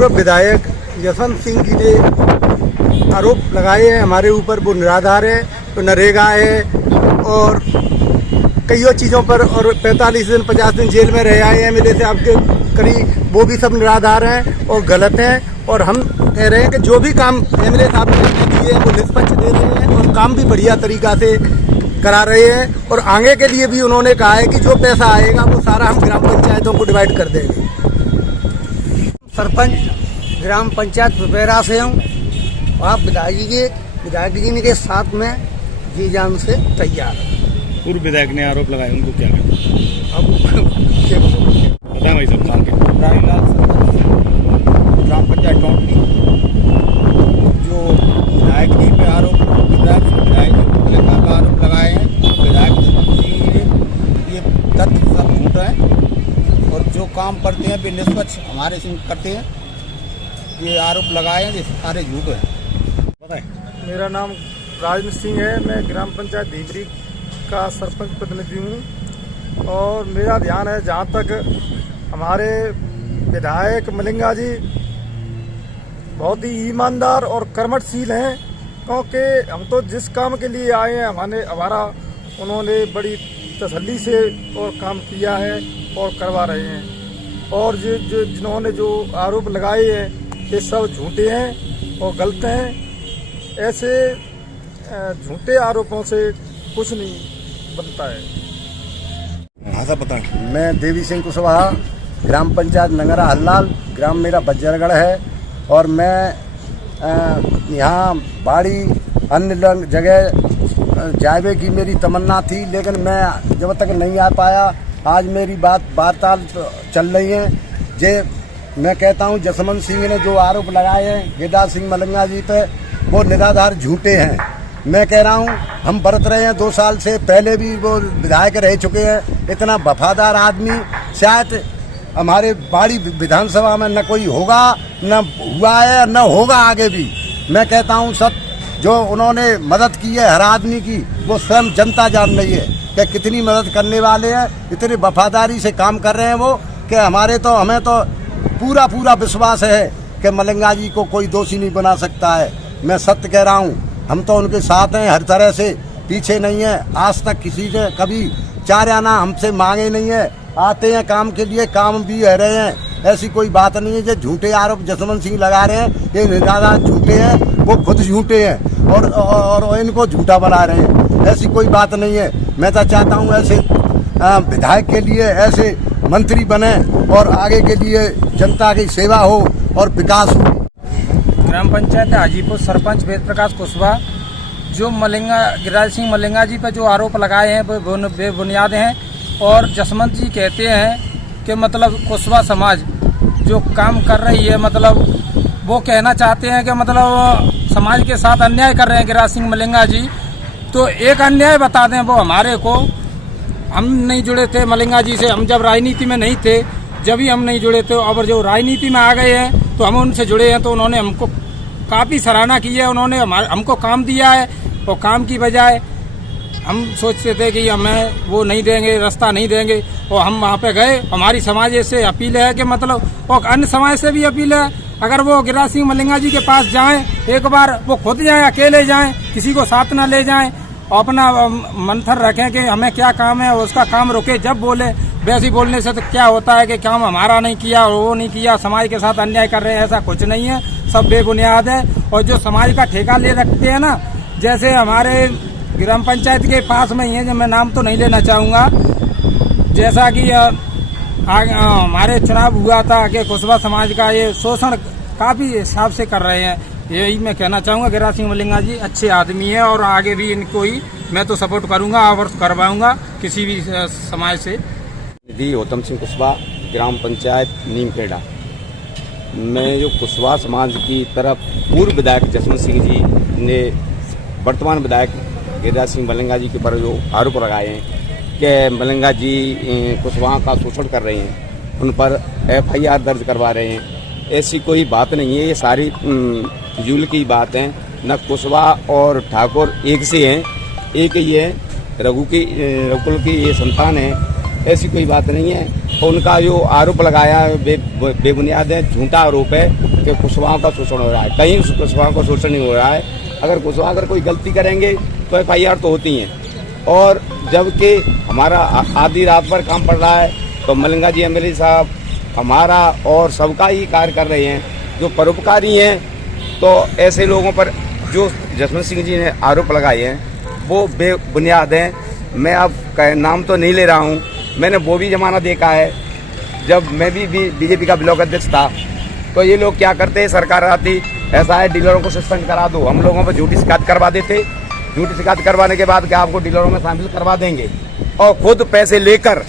पूर्व विधायक जसवंत सिंह जी ने आरोप लगाए हैं हमारे ऊपर, वो निराधार है। तो नरेगा है और कई चीज़ों पर, और 45 दिन 50 दिन जेल में रह आए हैं मेरे से आपके करीब, वो भी सब निराधार हैं और गलत हैं। और हम कह रहे हैं कि जो भी काम एमएलए साहब ने दिए हैं वो निष्पक्ष दे रहे हैं और काम भी बढ़िया तरीका से करा रहे हैं। और आगे के लिए भी उन्होंने कहा है कि जो पैसा आएगा वो सारा हम ग्राम पंचायतों को डिवाइड कर देंगे। सरपंच ग्राम पंचायत पिपैरा से हूँ। आप विधायक जी के साथ में जी जान से तैयार है। पूर्व विधायक ने आरोप लगाए, उनको क्या कहना? अब बताएं भाई सब नाम के। ग्राम पंचायत टोंटी जो विधायक जी पे आरोप का आरोप लगाए हैं, विधायक ये तथ्य सब झूठ है और जो काम करते हैं वे निष्पक्ष हमारे से करते हैं। ये आरोप लगाए हैं ये सारे झूठ हैं। बताएं। मेरा नाम राजन सिंह है। मैं ग्राम पंचायत धीबरी का सरपंच प्रतिनिधि हूँ और मेरा ध्यान है जहाँ तक हमारे विधायक मलिंगा जी बहुत ही ईमानदार और कर्मठशील हैं, क्योंकि हम तो जिस काम के लिए आए हैं हमारा उन्होंने बड़ी तसल्ली से और काम किया है और करवा रहे हैं। और जिन्होंने जो आरोप लगाए हैं ये सब झूठे हैं और गलत हैं। ऐसे झूठे आरोपों से कुछ नहीं बनता है। हाँ साहब बताएं। मैं देवी सिंह कुशवाहा, ग्राम पंचायत नंगरा हल्लाल, ग्राम मेरा बज्जरगढ़ है। और मैं यहाँ बाड़ी अन्य जगह जावे की मेरी तमन्ना थी, लेकिन मैं जब तक नहीं आ पाया। आज मेरी वार्ता चल रही है। मैं कहता हूँ जसवंत सिंह ने जो आरोप लगाए हैं गिरराज सिंह मलिंगा जी पे, वो निराधार झूठे हैं। मैं कह रहा हूँ हम बरत रहे हैं 2 साल से, पहले भी वो विधायक रह चुके हैं। इतना वफादार आदमी शायद हमारे बाड़ी विधानसभा में न कोई होगा, न हुआ है, न होगा आगे भी। मैं कहता हूँ सब जो उन्होंने मदद की है हर आदमी की, वो स्वयं जनता जान रही है कि कितनी मदद करने वाले हैं। इतनी वफादारी से काम कर रहे हैं वो कि हमें तो पूरा विश्वास है कि मलिंगा जी को कोई दोषी नहीं बना सकता है। मैं सत्य कह रहा हूँ, हम तो उनके साथ हैं, हर तरह से पीछे नहीं है। आज तक किसी ने कभी 4 आना हमसे मांगे नहीं है। आते हैं काम के लिए, काम भी रह रहे हैं। ऐसी कोई बात नहीं है। जो झूठे आरोप जसवंत सिंह लगा रहे हैं ये ज़्यादा झूठे हैं, वो खुद झूठे हैं और इनको झूठा बना रहे हैं। ऐसी कोई बात नहीं है। मैं तो चाहता हूँ ऐसे विधायक के लिए ऐसे मंत्री बने और आगे के लिए जनता की सेवा हो और विकास हो। ग्राम पंचायत हाजीपुर सरपंच वेद प्रकाश कुशवाहा। जो गिरिराज सिंह मलिंगा जी पर जो आरोप लगाए हैं वो बेबुनियाद हैं। और जसवंत जी कहते हैं कि मतलब कुशवाहा समाज जो काम कर रही है, मतलब वो कहना चाहते हैं कि मतलब समाज के साथ अन्याय कर रहे हैं गिरिराज सिंह मलिंगा जी। तो एक अन्याय बता दें वो हमारे को। हम नहीं जुड़े थे मलिंगा जी से, हम जब राजनीति में नहीं थे जब ही हम नहीं जुड़े थे। और जो राजनीति में आ गए हैं तो हम उनसे जुड़े हैं, तो उन्होंने हमको काफ़ी सराहना की है। उन्होंने हमको काम दिया है और काम की बजाय हम सोचते थे कि हमें वो नहीं देंगे, रास्ता नहीं देंगे। और हम वहाँ पे गए। हमारी समाज से अपील है कि मतलब और अन्य समाज से भी अपील है, अगर वो गिरिराज सिंह मलिंगा जी के पास जाएं, एक बार वो खुद जाएं, अकेले जाएं, किसी को साथ ना ले जाएं, और अपना मंथन रखें कि हमें क्या काम है, उसका काम रुके। जब बोले वैसे ही बोलने से तो क्या होता है कि काम हमारा नहीं किया और वो नहीं किया, समाज के साथ अन्याय कर रहे हैं, ऐसा कुछ नहीं है। सब बेबुनियाद है। और जो समाज का ठेका ले रखते हैं ना, जैसे हमारे ग्राम पंचायत के पास में ही है, जो मैं नाम तो नहीं लेना चाहूँगा, जैसा कि हमारे चुनाव हुआ था कि कुशवाहा समाज का ये शोषण काफ़ी हिसाब से कर रहे हैं। यही मैं कहना चाहूँगा। गिरिराज सिंह मलिंगा जी अच्छे आदमी है और आगे भी इनको ही मैं तो सपोर्ट करूँगा और करवाऊँगा किसी भी समाज से। उत्तम सिंह कुशवाहा, ग्राम पंचायत नीमखेड़ा। मैं जो कुशवाहा समाज की तरफ पूर्व विधायक जसवंत सिंह जी ने वर्तमान विधायक गिरिराज सिंह मलिंगा जी के पर जो आरोप लगाए हैं कि मलिंगा जी कुशवाहा का शोषण कर रहे हैं, उन पर FIR दर्ज करवा रहे हैं, ऐसी कोई बात नहीं है। ये सारी फिजूल की बात है। न कुशवाहा और ठाकुर एक से हैं, एक ही है, रघुकुल की ये संतान है। ऐसी कोई बात नहीं है। उनका जो आरोप लगाया है बेबुनियाद है, झूठा आरोप है कि कुशवाहा का शोषण हो रहा है। कहीं कुशवाहा का शोषण नहीं हो रहा है। अगर कुशवाहा अगर कोई गलती करेंगे तो FIR तो होती हैं। और जबकि हमारा आधी रात पर काम पड़ रहा है तो मलिंगा जी MLA साहब हमारा और सबका ही कार्य कर रहे हैं, जो परोपकारी हैं। तो ऐसे लोगों पर जो जसवंत सिंह जी ने आरोप लगाए हैं वो बेबुनियाद हैं। मैं अब नाम तो नहीं ले रहा हूँ, मैंने वो भी जमाना देखा है जब मैं भी BJP का ब्लॉक अध्यक्ष था। तो ये लोग क्या करते हैं, सरकार आती ऐसा है डीलरों को सस्पेंड करा दो, हम लोगों पर झूठी शिकायत करवा देते। झूठी शिकायत करवाने के बाद क्या आपको डीलरों में शामिल करवा देंगे और खुद पैसे लेकर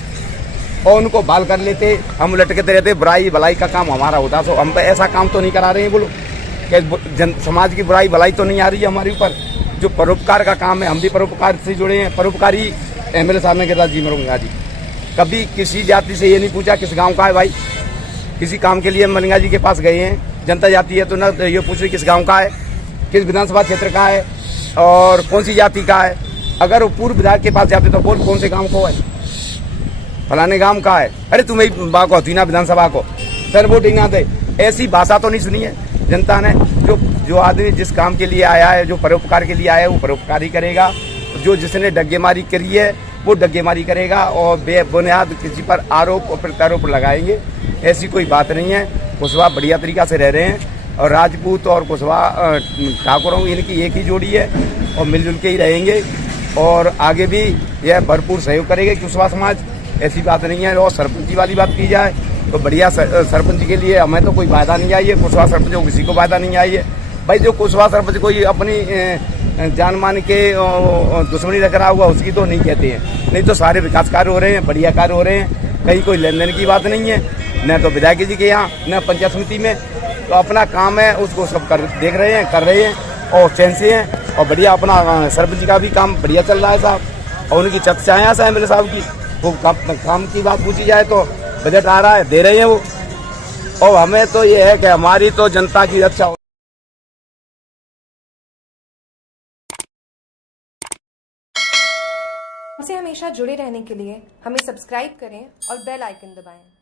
और उनको बाल कर लेते। हम लटकते रहते, बुराई भलाई का काम हमारा होता। तो हम पे ऐसा काम तो नहीं करा रहे हैं, बोलो कि समाज की बुराई भलाई तो नहीं आ रही है हमारे ऊपर। जो परोपकार का काम है, हम भी परोपकार से जुड़े हैं। परोपकारी MLA साहब ने गिरिराज जी मलिंगा जी कभी किसी जाति से ये नहीं पूछा किस गांव का है भाई। किसी काम के लिए मलिंगा जी के पास गए हैं, जनता जाती है तो ना ये पूछ रही किस गांव का है, किस विधानसभा क्षेत्र का है और कौन सी जाति का है। अगर वो पूर्व विधायक के पास जाते तो बोल कौन से गांव को है, फलाने गांव का है, अरे तुम्हें बा को होती ना विधानसभा को, फिर वोटिंग ना दे। ऐसी भाषा तो नहीं सुनी है जनता ने। जो आदमी जिस काम के लिए आया है, जो परोपकार के लिए आया है, वो परोपकार ही करेगा। जो जिसने डग्गेमारी करी है वो डग्गेमारी करेगा और बेबुनियाद किसी पर आरोप और प्रत्यारोप लगाएंगे। ऐसी कोई बात नहीं है। कुशवाहा बढ़िया तरीका से रह रहे हैं और राजपूत और कुशवाहा ठाकुरों इनकी एक ही जोड़ी है और मिलजुल के ही रहेंगे और आगे भी यह भरपूर सहयोग करेंगे कुशवाहा समाज। ऐसी बात नहीं है। और सरपंची वाली बात की जाए तो बढ़िया सरपंच के लिए हमें तो कोई वायदा नहीं आई है। कुशवाहा सरपंच को किसी को वायदा नहीं आई है भाई। जो कुशवाहा सरपंच कोई अपनी जान मान के दुश्मनी रख रहा हुआ उसकी तो नहीं कहते हैं। नहीं तो सारे विकास कार्य हो रहे हैं, बढ़िया कार्य हो रहे हैं। कहीं कोई लेन देन की बात नहीं है, न तो विधायक जी के यहाँ न पंचायत समिति में। तो अपना काम है उसको सब देख रहे हैं, कर रहे हैं और चैन से हैं और बढ़िया। अपना सरपंच का भी काम बढ़िया चल रहा है साहब। और उनकी चर्चाएँ हैं MLA साहब की, वो काम की बात पूछी जाए तो बजट आ रहा है, दे रहे हैं वो। और हमें तो ये है कि हमारी तो जनता की रक्षा हो। हमसे हमेशा जुड़े रहने के लिए हमें सब्सक्राइब करें और बेल आइकन दबाएं।